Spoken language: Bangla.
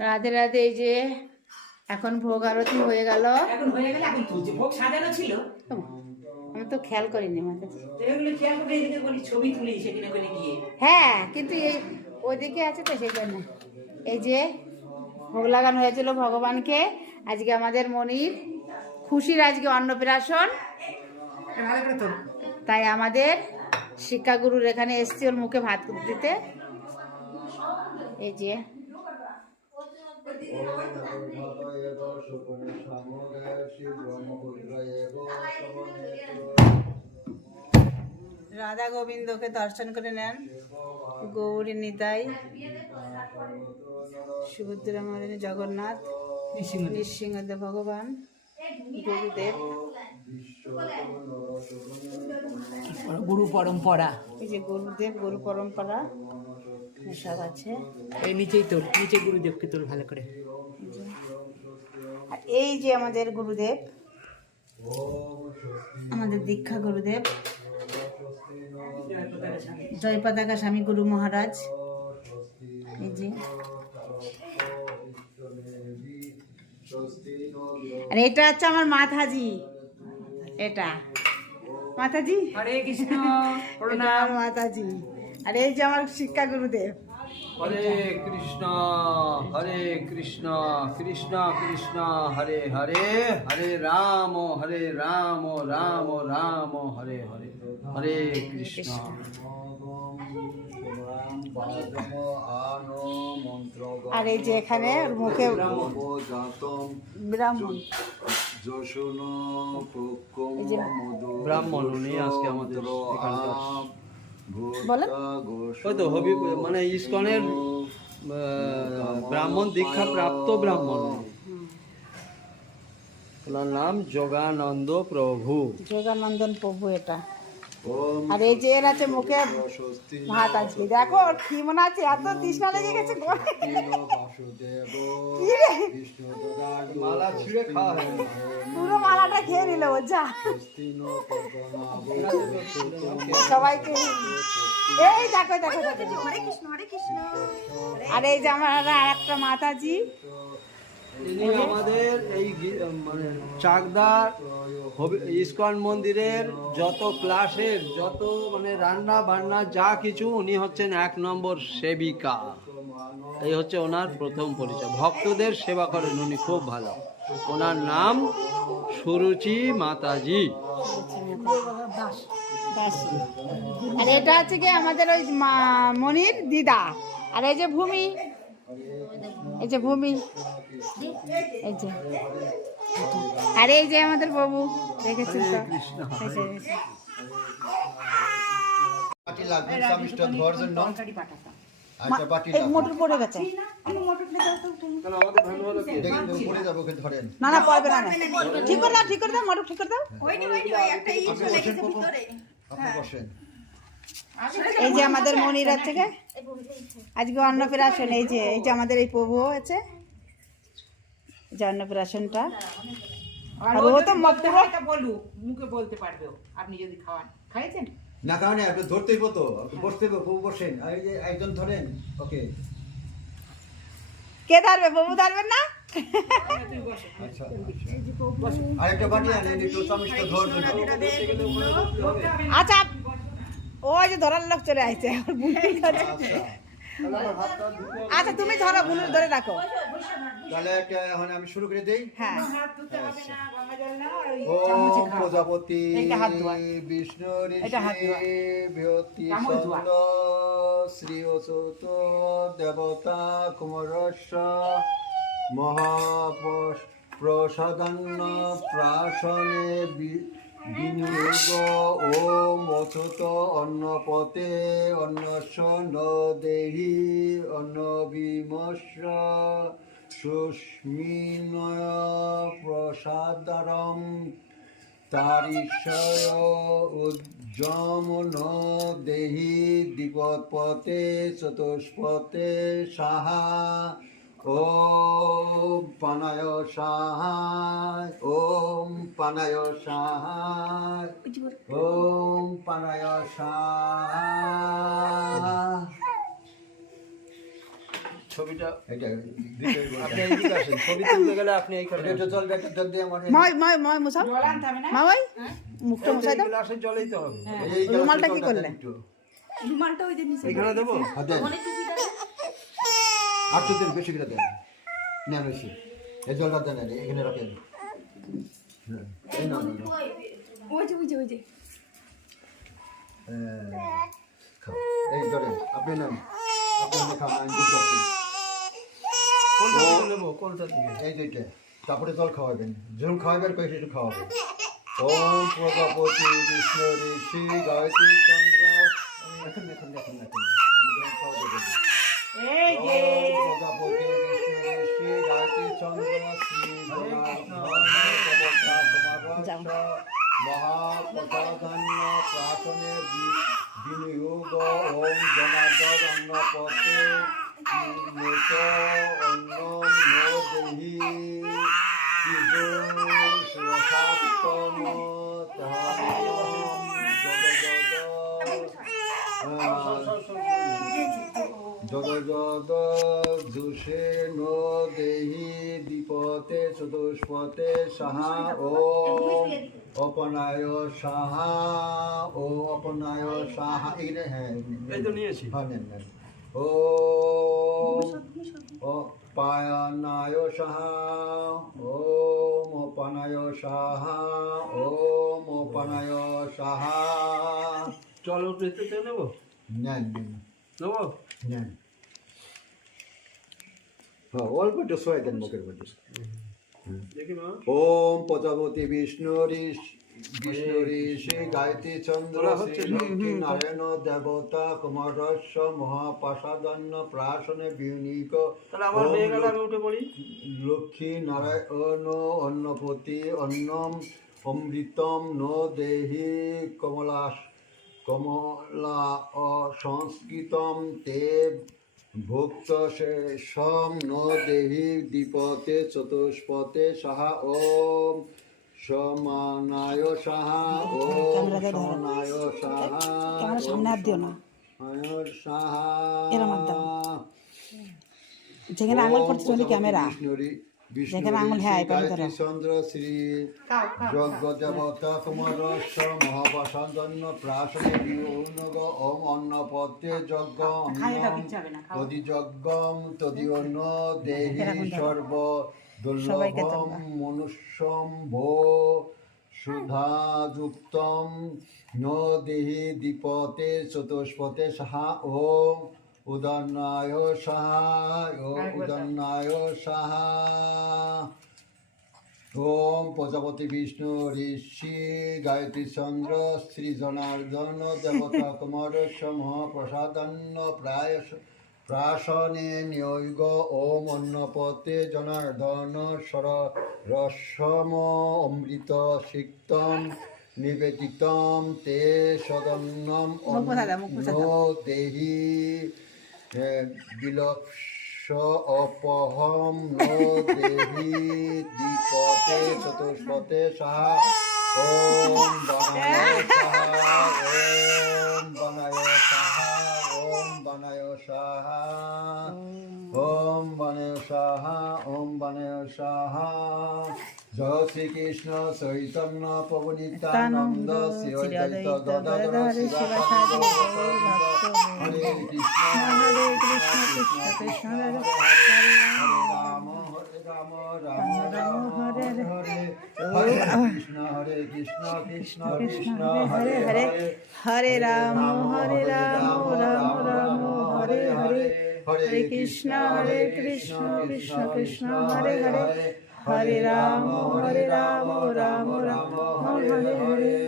রাধে রাধে। এই যে এখন ভোগ আরতি হয়ে গেল। এখন হয়ে গেল, এখন তুলছে। ভোগ সাজানো ছিল, আমি তো খেয়াল করিনি মাতাজি। এগুলো খেয়াল করে এদিকে বলি ছবি তুলি সেখানে করে গিয়ে। হ্যাঁ, কিন্তু এই ওইদিকে আছে তো সেই জন্য। এই যে ভোগ লাগানো হয়েছিল ভগবানকে। আজকে আমাদের মনির খুশির আজকে অন্নপ্রাশন, ভালো করে তো তাই আমাদের শিক্ষাগুরুর এখানে এসছি ওর মুখে ভাত দিতে। এই যে রাধা গোবিন্দকে দর্শন করে নেন। গৌরী নিতাই, সুভদ্রা মহারানী, জগন্নাথ, নৃসিংহদেব ভগবান, গুরুদেব, গুরু পরম্পরা। এই যে গুরুদেব, গুরু পরম্পরা সব আছে। এই নিচেই তোল, নিচে গুরুদেবকে তোল ভালো করে। আর এই যে আমাদের গুরুদেব, আমাদের দীক্ষা গুরুদেব জয় পতাকা স্বামী গুরু মহারাজ। এই যে আর এটা হচ্ছে আমার মাতাজি, এটা মাতাজি, হরে কৃষ্ণ, এটা আমার মাতাজি। আর এই যে আমার শিক্ষা গুরুদেব। হরে কৃষ্ণ কৃষ্ণ কৃষ্ণ হরে হরে, হরে রাম রাম রাম হরে হরে, হরে কৃষ্ণ। আর এই যে এখানে ওর মুখে ব্রাহ্মণ, এই যে ব্রাহ্মণ উনি আজকে আমাদের এখানকার বলেন। ওই তো হবি মানে ইসকনের ব্রাহ্মণ দীক্ষা প্রাপ্ত ব্রাহ্মণ। ওনার নাম যোগানন্দ প্রভু। যোগানন্দন প্রভু এটা। আর এই যে এর আছে মুখে ভাত আজকে। দেখো ওর কি মনে আছে, এত তৃষ্ণা লেগে গেছে। কি রে, মালা ছিঁড়ে খাওয়া হয় না। পুরো মালাটা খেয়ে নিল ও। যা সবাইকে, এই দেখো দেখো দেখো। হরে কৃষ্ণ হরে কৃষ্ণ। আর এই যে আমার আর একটা মাতাজি, ইনি আমাদের এই মানে চাকদার ইসকন মন্দিরের যত ক্লাসের যত মানে রান্না বান্না যা কিছু, উনি হচ্ছেন 1 নম্বর সেবিকা। এই হচ্ছে ওনার প্রথম পরিচয়। ভক্তদের সেবা করেন উনি খুব ভালো। ওনার নাম সুরুচি মাতাজি। আর এটা হচ্ছে কি আমাদের ওই মনির দিদা। আর এই যে ভূমি, এই যে ভূমি, এই যে, আর এই যে আমাদের বাবু, দেখেছেন তো। পাটি লাগবে সামিষ্টা ধোয়ার জন্য। আচ্ছা পাটি লাগবে। মোটর পড়ে গেছে। দেখেন তো পড়ে যাবে, ওকে ধরেন। না না পড়বে না। ঠিক করে দাও, ঠিক করে দাও, মোটর ঠিক করে দাও। আপনি বসেন। এই যে আমাদের মনির থেকে আজকে অন্নপ্রাশন। এই যে এই যে আমাদের এই প্রভু আছে, এই যে অন্নপ্রাশনটা। আর ও তো বলু মুখে বলতে পারবে ও, আপনি যদি খাওয়ান। খাইছেন না কারণে আপনি ধরতেই হতো, আপনি বসতে হবে, প্রভু বসেন। আর এই যে একজন ধরেন, ওকে। কে ধরবে? প্রভু ধরবেন না? আচ্ছা আরেকটা বাটি আনেন একটু সামিষ্টা ধোয়ার জন্য। আচ্ছা, ওই যে ধরার লোক চলে আসছে। আচ্ছা তুমি ধরো, বুনুর ধরে রাখো। তাহলে একটা এখন আমি শুরু করে দেই। হ্যাঁ। ওম প্রজাপতি বিষ্ণু ঋষি বৃহতি চন্দ্র শ্রী অচ্যুত দেবতা কুমারস্য মহাপ্রসাদান্ন প্রাশনে বিনিয়োগ ওম অচ্যুত অন্নপতে অন্নস্য ন দেহি অন্নবিমস্য সুস্মিনয় প্রসাদারম তারিশয় উজ্জমন দেহি দিগপতে চতুষ্পতে সাহা ওম পানায় সাহায় ওম পানায় সাহায় ওম পানায় সাহায়। ছবিটা এটা দিতে আপনি এইদিকে আসেন, ছবি তুলতে গেলে আপনি এইখানে এটা জল ব্যাগটা জল দিয়ে আমার মই মুসাও জল আনতে হবে না মা ওই মুখটা মুছাই দাও গ্লাসের জলেই তো হবে। এই রুমালটা কি জলটা করলে? দেন একটু। এইখানে দেবো? হ্যাঁ, দেন। আর একটু দেন, বেশি করে দেন। নেন বেশি। এই জলটা দেন, এখানে রাখেন। হ্যাঁ, এই নাও, নাও, নাও। খাও। এই ধরেন, আপনি নেন। আপনি আমাকে খান, আমি দুধ খাচ্ছি। কোনটা থেকে নেবো? কোনটা থেকে? এই দুইটা। তারপরে জল খাওয়াবেন। যখন খাওয়াবেন কয়েকটা একটু খাওয়াবেন। ওম প্রজাপতি বিষ্ণু ঋষি গায়ত্রী চন্দ্র। দেখেন দেখেন দেখেন দেখেন, আমি যখন খাওয়াতে বলি। এই যে ওম প্রজাপতি বিষ্ণু ঋষি গায়ত্রী চন্দ্র শ্রী মহাপ্রসাধান্য প্রাশনে বিনিয়োগ ওম জনার্দন অন্নপতে মৃত অন্নম নো দেহি জগ জগ জুষে নো দেহি দীপতে চতুষ্পতে সাহা ও অপনায় সাহা ও অপনায় সাহা এখানে হ্যাঁ এই তো নিয়েছি। হ্যাঁ নেন নেন ও অপায়নায় সাহা ওম অপানায় সাহা ওম অপানায় সাহা জল উঠতে নেবো? নেন নেন নেবো? নেন হ্যাঁ অল্প একটু সয় দেন মুখের মধ্যে দেখি মা। ওম প্রজাপতি বিষ্ণু ঋষি গায়ত্রী চন্দ্র তোলা হচ্ছে? শ্রী লক্ষ্মী নারায়ণ দেবতা কুমারস্য মহাপ্রসাদান্য প্রাশনে বিনিক তাহলে আমার হয়ে গেল, আমি উঠে পড়ি। লক্ষ্মী নারায়ণ অন্নপতি অন্নম অমৃতম নো দেহি কমলা সংস্কৃতম তে ভুক্ত শেষম নো দেহি দীপতে চতুষ্পতে সাহা ওম সমানায় সাহা ওম সমানায় সাহা ক্যামেরা সামনে আর দিও না সাহা এরম হাত দাও। যেখানে আঙুল পড়ছে চলে ক্যামেরা যেখানে আঙুল হ্যাঁ এপাশে ধরো চন্দ্র শ্রী যজ্ঞ দেবতা কুমারস্য মহাপ্রসাদন্য প্রাশনে বিউনগ ওম অন্নপত্যে যজ্ঞ খাইয়ে দাও, কিচ্ছু হবে না, খাও। তদি যজ্ঞম তদি অন্ন দেহি এরকম ধরো। সর্ব সবাইকে দুর্লভম তোমরা। মনুষ্যম ভো সুধাযুক্তম নো দেহি দীপতে চতুষ্পতে সাহা ওম উদন্নায় সাহা ও উদন্নায় সাহা ওম প্রজাপতি বিষ্ণু ঋষি গায়ত্রী চন্দ্র শ্রী জনার্দন দেবতা কুমারস্য মহাপ্রসাদান্য প্রাশনে নিয়োগ ওম অন্নপতে জনার্দন সর রসম অমৃত সিক্তম নিবেদিতম তে সদন্নম মুখ পোছা দাও, মুখ পোছা দাও। অন্ন দেহি বিলক্ষ অপহম নো দেহি দীপতে চতুষ্পতে সাহা ওম বানায় সাহা ওম বানায় সাহা ওম বানায় সাহা ওম বানায় সাহা ওম বানায় সাহা জয় শ্রীকৃষ্ণ চৈতন্য প্রভু নিত্যানন্দ শ্রী অদ্বৈত গদাধর শিবাসাদি হরে কৃষ্ণ হরে কৃষ্ণ কৃষ্ণ কৃষ্ণ হরে হরে রাম রাম রাম হরে হরে হরে কৃষ্ণ কৃষ্ণ কৃষ্ণ হরে হরে হরে রাম রাম রাম হরে হরে হরে কৃষ্ণ কৃষ্ণ কৃষ্ণ হরে হরে হরে রাম রাম রাম হরে হরে